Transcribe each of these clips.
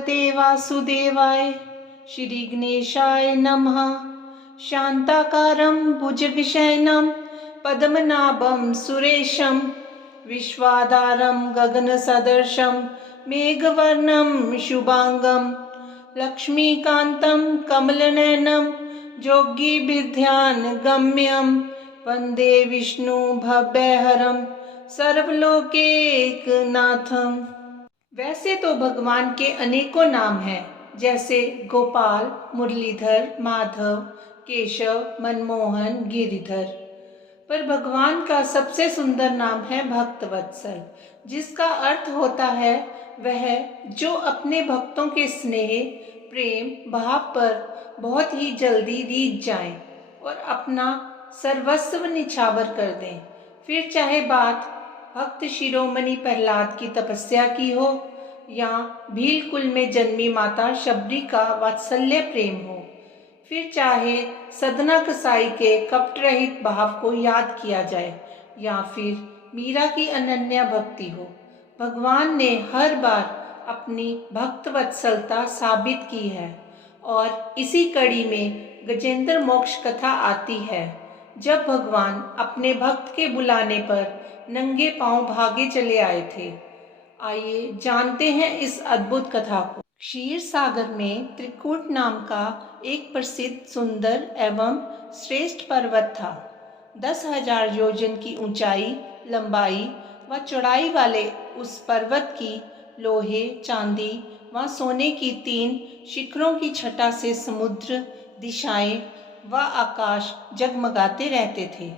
भगवते वासुदेवाय श्री गणेशाय नमः। शांताकारं भुजगशयनं पद्मनाभं सुरेशं विश्वाधारं गगनसदृशं मेघवर्णं शुभांगं लक्ष्मीकान्तं कमलनयनं योगिभिर्ध्यानगम्यं वन्दे विष्णु भव्यहरं सर्वलोकैकनाथं। वैसे तो भगवान के अनेकों नाम हैं, जैसे गोपाल, मुरलीधर, माधव, केशव, मनमोहन, गिरिधर। पर भगवान का सबसे सुंदर नाम है भक्तवत्सल, जिसका अर्थ होता है वह जो अपने भक्तों के स्नेह, प्रेम, भाव पर बहुत ही जल्दी रीझ जाएं और अपना सर्वस्व निछावर कर दें। फिर चाहे बात भक्त शिरोमणि प्रहलाद की तपस्या की हो या भीलकुल में जन्मी माता शबरी का वात्सल्य प्रेम हो, फिर चाहे सदना कसाई के कपट रहित भाव को याद किया जाए या फिर मीरा की अनन्या भक्ति हो, भगवान ने हर बार अपनी भक्त वत्सलता साबित की है। और इसी कड़ी में गजेंद्र मोक्ष कथा आती है, जब भगवान अपने भक्त के बुलाने पर नंगे पांव भागे चले आए थे। आइए जानते हैं इस अद्भुत कथा को। क्षीर सागर में त्रिकूट नाम का एक प्रसिद्ध, सुंदर एवं श्रेष्ठ पर्वत था। 10,000 योजन की ऊंचाई, लंबाई व चौड़ाई वाले उस पर्वत की लोहे, चांदी व सोने की 3 शिखरों की छटा से समुद्र, दिशाएं व आकाश जगमगाते रहते थे।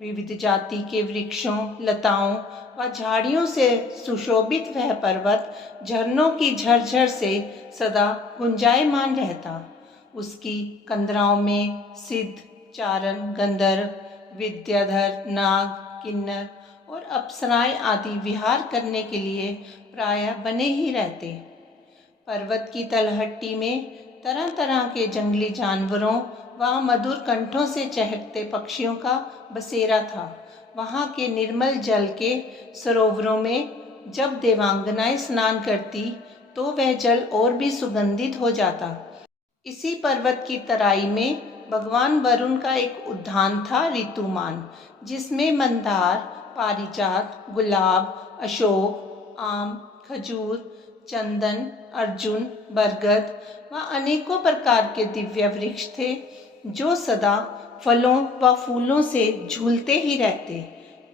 विविध जाति के वृक्षों, लताओं व झाड़ियों से सुशोभित वह पर्वत झरनों की झरझर से सदा गुंजायमान रहता। उसकी कंदराओं में सिद्ध, चारण, गंधर्व, विद्याधर, नाग, किन्नर और अप्सराएं आदि विहार करने के लिए प्रायः बने ही रहते। पर्वत की तलहटी में तरह तरह के जंगली जानवरों व मधुर कंठों से चहकते पक्षियों का बसेरा था। वहाँ के निर्मल जल के सरोवरों में जब देवांगनाएं स्नान करती तो वह जल और भी सुगंधित हो जाता। इसी पर्वत की तराई में भगवान वरुण का एक उद्यान था, ऋतुमान, जिसमें मंदार, पारिजात, गुलाब, अशोक, आम, खजूर, चंदन, अर्जुन, बरगद व अनेकों प्रकार के दिव्य वृक्ष थे, जो सदा फलों व फूलों से झूलते ही रहते।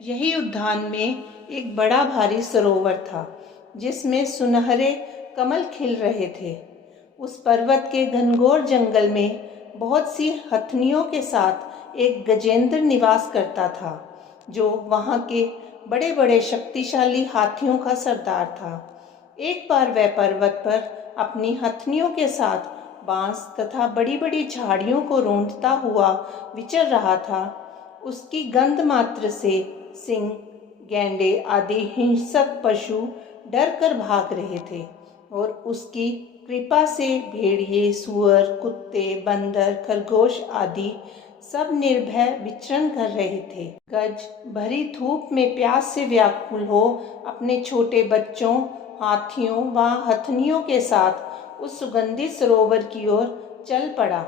यही उद्यान में एक बड़ा भारी सरोवर था, जिसमें सुनहरे कमल खिल रहे थे। उस पर्वत के घनघोर जंगल में बहुत सी हथनियों के साथ एक गजेंद्र निवास करता था, जो वहाँ के बड़े बड़े शक्तिशाली हाथियों का सरदार था। एक बार वह पर्वत पर अपनी हथनियों के साथ बांस तथा बड़ी बड़ी झाड़ियों को रोंदता हुआ विचर रहा था। उसकी गंध मात्र से सिंह, गैंडे आदि हिंसक पशु डर कर भाग रहे थे और उसकी कृपा से भेड़िए, सुअर, कुत्ते, बंदर, खरगोश आदि सब निर्भय विचरण कर रहे थे। गज भरी धूप में प्यास से व्याकुल हो अपने छोटे बच्चों, हाथियों व हथनियों के साथ उस सुगंधित सरोवर की ओर चल पड़ा।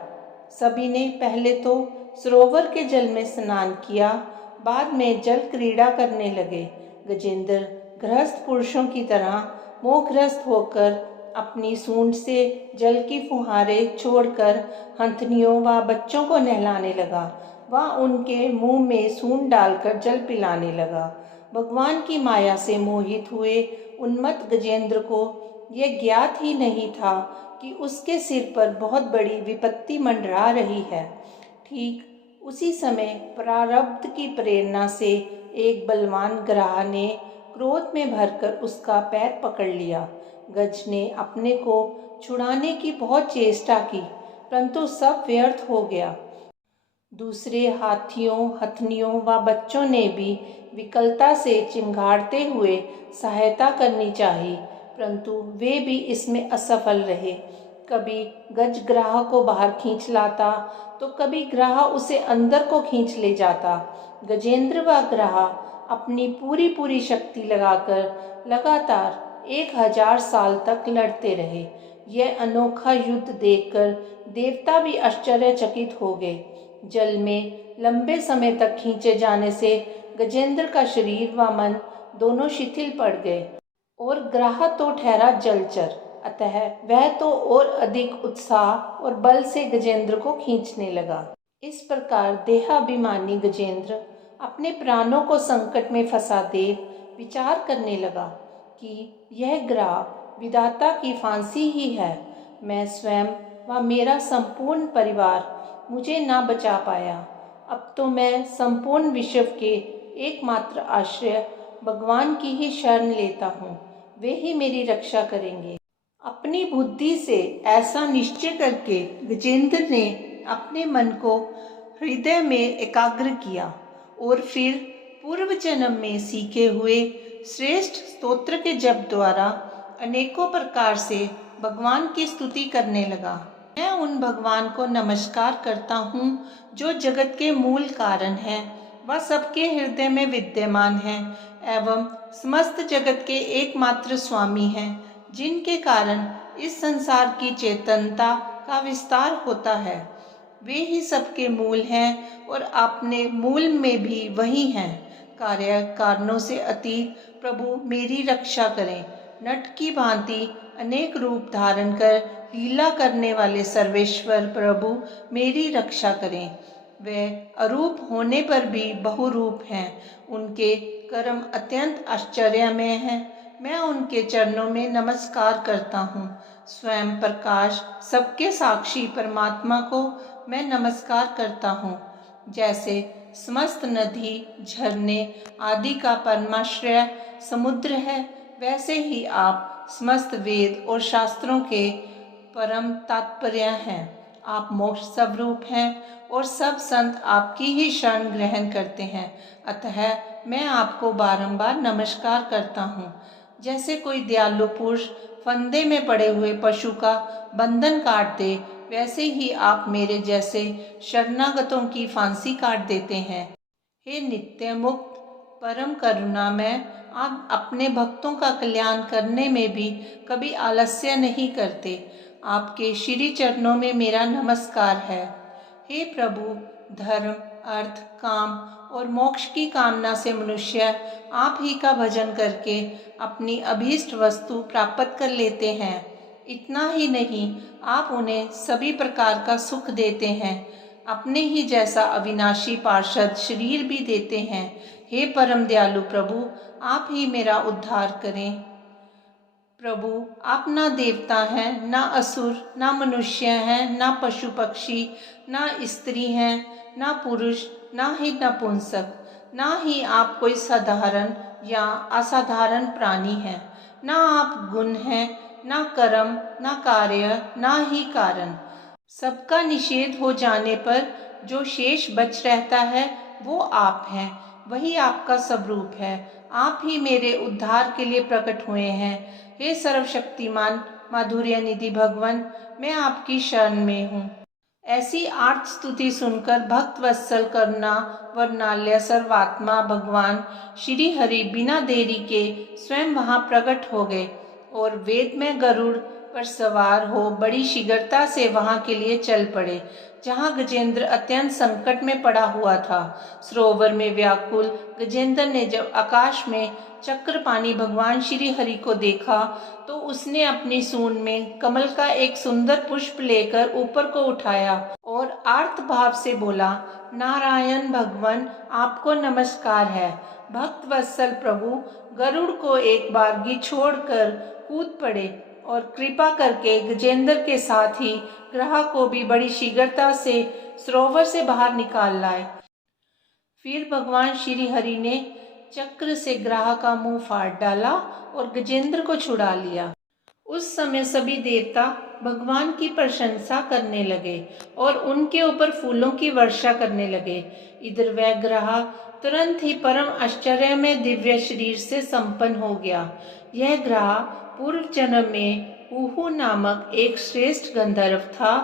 सभी ने पहले तो सरोवर के जल में स्नान किया, बाद में जल क्रीड़ा करने लगे। गजेंद्र गृहस्थ पुरुषों की तरह मोहग्रस्त होकर अपनी सूंड से जल की फुहारें छोड़कर हथनियों व बच्चों को नहलाने लगा व उनके मुंह में सूंड डालकर जल पिलाने लगा। भगवान की माया से मोहित हुए उन्मत्त गजेंद्र को यह ज्ञात ही नहीं था कि उसके सिर पर बहुत बड़ी विपत्ति मंडरा रही है। ठीक उसी समय प्रारब्ध की प्रेरणा से एक बलवान ग्राह ने क्रोध में भरकर उसका पैर पकड़ लिया। गज ने अपने को छुड़ाने की बहुत चेष्टा की, परंतु सब व्यर्थ हो गया। दूसरे हाथियों, हथनियों व बच्चों ने भी विकलता से चिंगाड़ते हुए सहायता करनी चाहिए, परंतु वे भी इसमें असफल रहे। कभी गज ग्राह को बाहर खींच लाता तो कभी ग्राह उसे अंदर को खींच ले जाता। गजेंद्र व ग्राह अपनी पूरी शक्ति लगाकर लगातार 1000 साल तक लड़ते रहे, यह अनोखा युद्ध देखकर देवता भी आश्चर्यचकित हो गए। जल में लंबे समय तक खींचे जाने से गजेंद्र का शरीर व मन दोनों शिथिल पड़ गए और ग्राह तो ठहरा जलचर, अतः वह तो और अधिक उत्साह और बल से गजेंद्र को खींचने लगा। इस प्रकार देहाभिमानी गजेंद्र अपने प्राणों को संकट में फंसा देख विचार करने लगा कि यह ग्राह विधाता की फांसी ही है। मैं स्वयं व मेरा संपूर्ण परिवार मुझे ना बचा पाया। अब तो मैं संपूर्ण विश्व के एकमात्र आश्रय भगवान की ही शरण लेता हूँ, वे ही मेरी रक्षा करेंगे। अपनी बुद्धि से ऐसा निश्चय करके गजेंद्र ने अपने मन को हृदय में एकाग्र किया और फिर पूर्व जन्म में सीखे हुए श्रेष्ठ स्तोत्र के जप द्वारा अनेकों प्रकार से भगवान की स्तुति करने लगा। मैं उन भगवान को नमस्कार करता हूँ जो जगत के मूल कारण हैं, वह सबके हृदय में विद्यमान हैं एवं समस्त जगत के एकमात्र स्वामी हैं, जिनके कारण इस संसार की चेतनता का विस्तार होता है। वे ही सबके मूल हैं और अपने मूल में भी वही हैं। कार्य कारणों से अतीत प्रभु मेरी रक्षा करें। नट की भांति अनेक रूप धारण कर लीला करने वाले सर्वेश्वर प्रभु मेरी रक्षा करें। वे अरूप होने पर भी बहुरूप हैं। उनके कर्म अत्यंत आश्चर्यमय हैं। मैं उनके चरणों में नमस्कार करता हूँ। स्वयं प्रकाश सबके साक्षी परमात्मा को मैं नमस्कार करता हूँ। जैसे समस्त नदी झरने आदि का परमाश्रय समुद्र है, वैसे ही आप समस्त वेद और शास्त्रों के परम तात्पर्य हैं। आप मोक्ष स्वरूप हैं और सब संत आपकी ही शरण ग्रहण करते हैं, अतः मैं आपको बारंबार नमस्कार करता हूँ। जैसे कोई दयालु पुरुष फंदे में पड़े हुए पशु का बंधन काट दे, वैसे ही आप मेरे जैसे शरणागतों की फांसी काट देते हैं। हे नित्य मुक्त परम करुणामय, आप अपने भक्तों का कल्याण करने में भी कभी आलस्य नहीं करते। आपके श्री चरणों में मेरा नमस्कार है। हे प्रभु, धर्म अर्थ काम और मोक्ष की कामना से मनुष्य आप ही का भजन करके अपनी अभीष्ट वस्तु प्राप्त कर लेते हैं। इतना ही नहीं, आप उन्हें सभी प्रकार का सुख देते हैं, अपने ही जैसा अविनाशी पार्षद शरीर भी देते हैं। हे परम दयालु प्रभु, आप ही मेरा उद्धार करें। प्रभु, आप ना देवता हैं, ना असुर, ना मनुष्य हैं, ना पशु पक्षी, ना स्त्री हैं, ना पुरुष, ना ही नपुंसक, ना ही आप कोई साधारण या असाधारण प्राणी हैं। ना आप गुण हैं, ना कर्म, ना कार्य, ना ही कारण। सबका निषेध हो जाने पर जो शेष बच रहता है वो आप हैं, वही आपका स्वरूप है। आप ही मेरे उद्धार के लिए प्रकट हुए हैं। हे सर्वशक्तिमान माधुर्य निधि भगवान, मैं आपकी शरण में हूँ। ऐसी आर्त स्तुति सुनकर भक्त वत्सल करुणा वर्णाल्य सर्वात्मा भगवान श्री हरि बिना देरी के स्वयं वहां प्रकट हो गए और वेद में गरुड़ पर सवार हो बड़ी शीघ्रता से वहां के लिए चल पड़े, जहां गजेंद्र अत्यंत संकट में पड़ा हुआ था। सरोवर में व्याकुल गजेंद्र ने जब आकाश में चक्रपाणी भगवान श्री हरि को देखा तो उसने अपनी सूंड में कमल का एक सुंदर पुष्प लेकर ऊपर को उठाया और आर्त भाव से बोला, नारायण भगवान, आपको नमस्कार है। भक्त वत्सल प्रभु गरुड़ को एक बारगी छोड़कर कूद पड़े और कृपा करके गजेंद्र के साथ ही ग्राह को भी बड़ी शीघ्रता से सरोवर से बाहर निकाल लाए। फिर भगवान श्री हरि ने चक्र से ग्राह का मुंह फाड़ डाला और गजेंद्र को छुड़ा लिया। उस समय सभी देवता भगवान की प्रशंसा करने लगे और उनके ऊपर फूलों की वर्षा करने लगे। इधर वह ग्राह तुरंत ही परम आश्चर्य में दिव्य शरीर से संपन्न हो गया। यह ग्राह पूर्व जन्म में उहु नामक एक श्रेष्ठ गंधर्व था।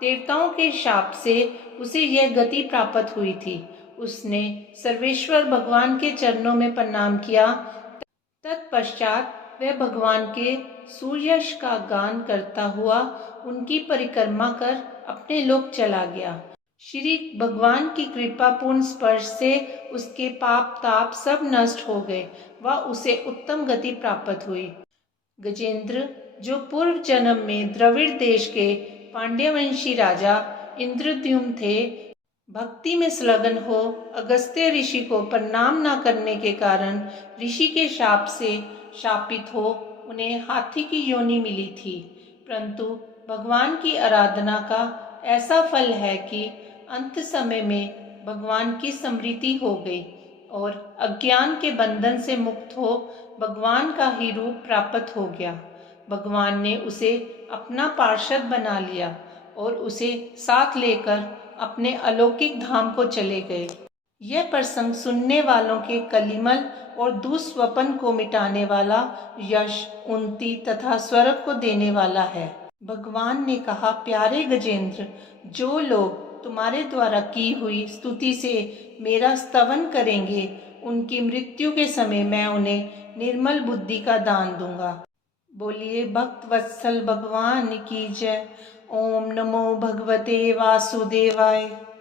देवताओं के शाप से उसे यह गति प्राप्त हुई थी। उसने सर्वेश्वर भगवान के चरणों में प्रणाम किया। तत्पश्चात वह भगवान के सूर्ययश का गान करता हुआ उनकी परिक्रमा कर अपने लोक चला गया। श्री भगवान की कृपापूर्ण स्पर्श से उसके पाप ताप सब नष्ट हो गए व उसे उत्तम गति प्राप्त हुई। गजेंद्र, जो पूर्व जन्म में द्रविड़ देश के पांड्यवंशी राजा इंद्रद्युम्न थे, भक्ति में संलग्न हो अगस्त्य ऋषि को प्रणाम न करने के कारण ऋषि के शाप से शापित हो उन्हें हाथी की योनि मिली थी। परंतु भगवान की आराधना का ऐसा फल है कि अंत समय में भगवान की स्मृति हो गई और अज्ञान के बंधन से मुक्त हो भगवान का ही रूप प्राप्त हो गया। भगवान ने उसे अपना पार्षद बना लिया और उसे साथ लेकर अपने अलौकिक धाम को चले गए। यह प्रसंग सुनने वालों के कलिमल और दुस्वप्न को मिटाने वाला, यश, उन्नति तथा स्वर्ग को देने वाला है। भगवान ने कहा, प्यारे गजेंद्र, जो लोग तुम्हारे द्वारा की हुई स्तुति से मेरा स्तवन करेंगे, उनकी मृत्यु के समय मैं उन्हें निर्मल बुद्धि का दान दूंगा। बोलिए भक्त वत्सल भगवान की जय। ओम नमो भगवते वासुदेवाय।